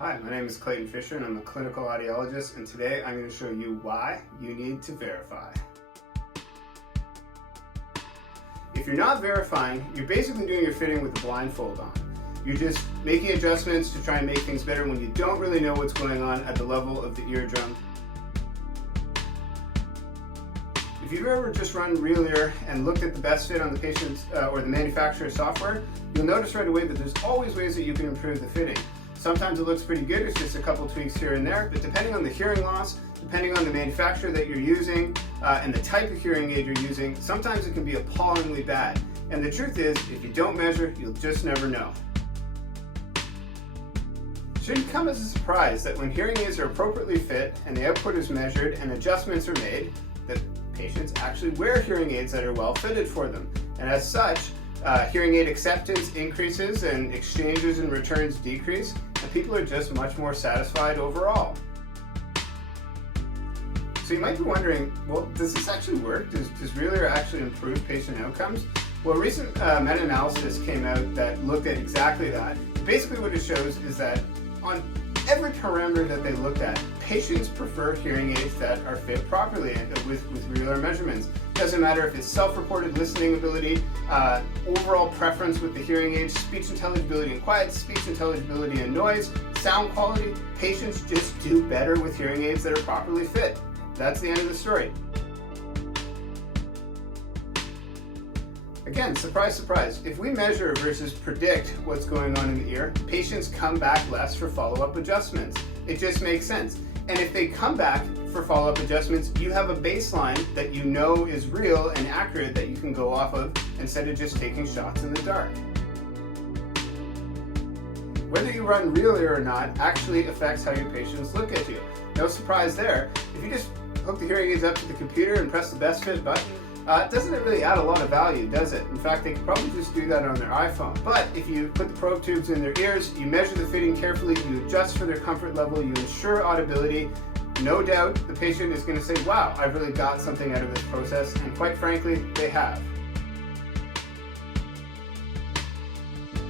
Hi, my name is Clayton Fisher and I'm a clinical audiologist, and today I'm going to show you why you need to verify. If you're not verifying, you're basically doing your fitting with the blindfold on. You're just making adjustments to try and make things better when you don't really know what's going on at the level of the eardrum. If you've ever just run Real Ear and looked at the best fit on the patient's or the manufacturer's software, you'll notice right away that there's always ways that you can improve the fitting. Sometimes it looks pretty good, it's just a couple tweaks here and there, but depending on the hearing loss, depending on the manufacturer that you're using, and the type of hearing aid you're using, sometimes it can be appallingly bad. And the truth is, if you don't measure, you'll just never know. It shouldn't come as a surprise that when hearing aids are appropriately fit and the output is measured and adjustments are made, that patients actually wear hearing aids that are well fitted for them. And as such, hearing aid acceptance increases and exchanges and returns decrease, and people are just much more satisfied overall. So you might be wondering, well, does this actually work? Does Real Ear actually improve patient outcomes? Well, a recent meta-analysis came out that looked at exactly that. Basically what it shows is that on every parameter that they looked at, patients prefer hearing aids that are fit properly with Real Ear measurements. Doesn't matter if it's self-reported listening ability, overall preference with the hearing aids, speech intelligibility and quiet, speech intelligibility and noise, sound quality. Patients just do better with hearing aids that are properly fit. That's the end of the story. Again, surprise, surprise, if we measure versus predict what's going on in the ear, patients come back less for follow-up adjustments. It just makes sense. And if they come back for follow-up adjustments, you have a baseline that you know is real and accurate that you can go off of instead of just taking shots in the dark. Whether you run Real Ear or not actually affects how your patients look at you. No surprise there. If you just hook the hearing aids up to the computer and press the best fit button, doesn't it really add a lot of value, does it? In fact, they could probably just do that on their iPhone. But if you put the probe tubes in their ears, you measure the fitting carefully, you adjust for their comfort level, you ensure audibility, no doubt the patient is going to say, wow, I've really got something out of this process, and quite frankly, they have.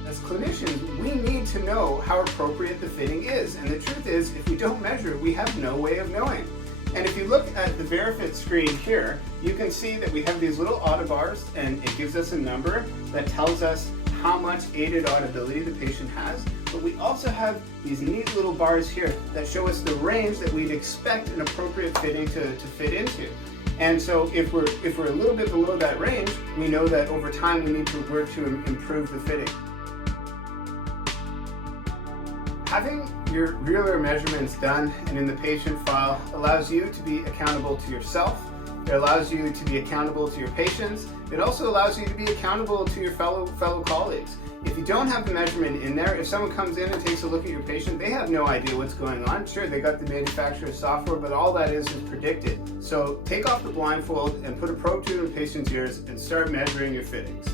As clinicians, we need to know how appropriate the fitting is, and the truth is, if we don't measure, we have no way of knowing. And if you look at the VeriFit screen here, you can see that we have these little audibars, and it gives us a number that tells us how much aided audibility the patient has. But we also have these neat little bars here that show us the range that we'd expect an appropriate fitting to fit into. And so if we're a little bit below that range, we know that over time we need to work to improve the fitting. Having your Real Ear measurements done and in the patient file allows you to be accountable to yourself. It allows you to be accountable to your patients. It also allows you to be accountable to your fellow colleagues. If you don't have the measurement in there, if someone comes in and takes a look at your patient, they have no idea what's going on. Sure, they got the manufacturer's software, but all that is predicted. So take off the blindfold and put a probe tube in the patient's ears and start measuring your fittings.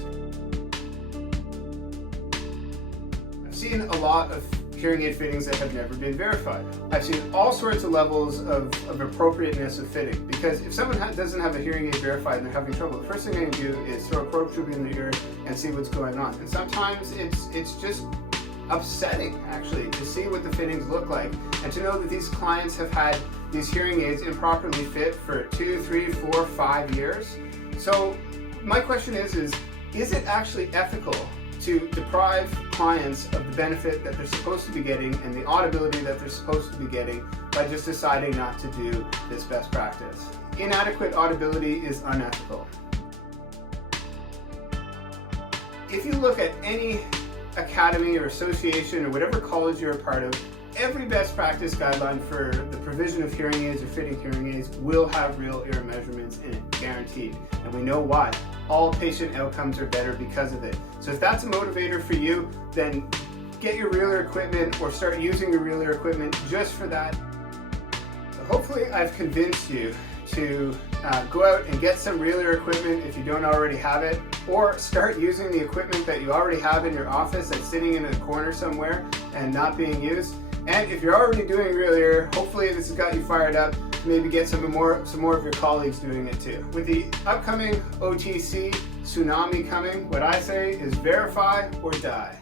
I've seen a lot of hearing aid fittings that have never been verified. I've seen all sorts of levels of appropriateness of fitting, because if someone doesn't have a hearing aid verified and they're having trouble, the first thing they do is throw a probe tube in the ear and see what's going on. And sometimes it's just upsetting, actually, to see what the fittings look like and to know that these clients have had these hearing aids improperly fit for 2, 3, 4, 5 years. So my question is it actually ethical to deprive clients of the benefit that they're supposed to be getting and the audibility that they're supposed to be getting by just deciding not to do this best practice? Inadequate audibility is unethical. If you look at any academy or association or whatever college you're a part of, every best practice guideline for the provision of hearing aids or fitting hearing aids will have Real Ear measurements in it, guaranteed. And we know why. All patient outcomes are better because of it. So if that's a motivator for you, then get your Real Ear equipment or start using your Real Ear equipment just for that. So hopefully I've convinced you to go out and get some Real Ear equipment if you don't already have it, or start using the equipment that you already have in your office that's sitting in a corner somewhere and not being used. And if you're already doing Real Ear, hopefully this has got you fired up to maybe get some more of your colleagues doing it too. With the upcoming OTC tsunami coming, what I say is verify or die.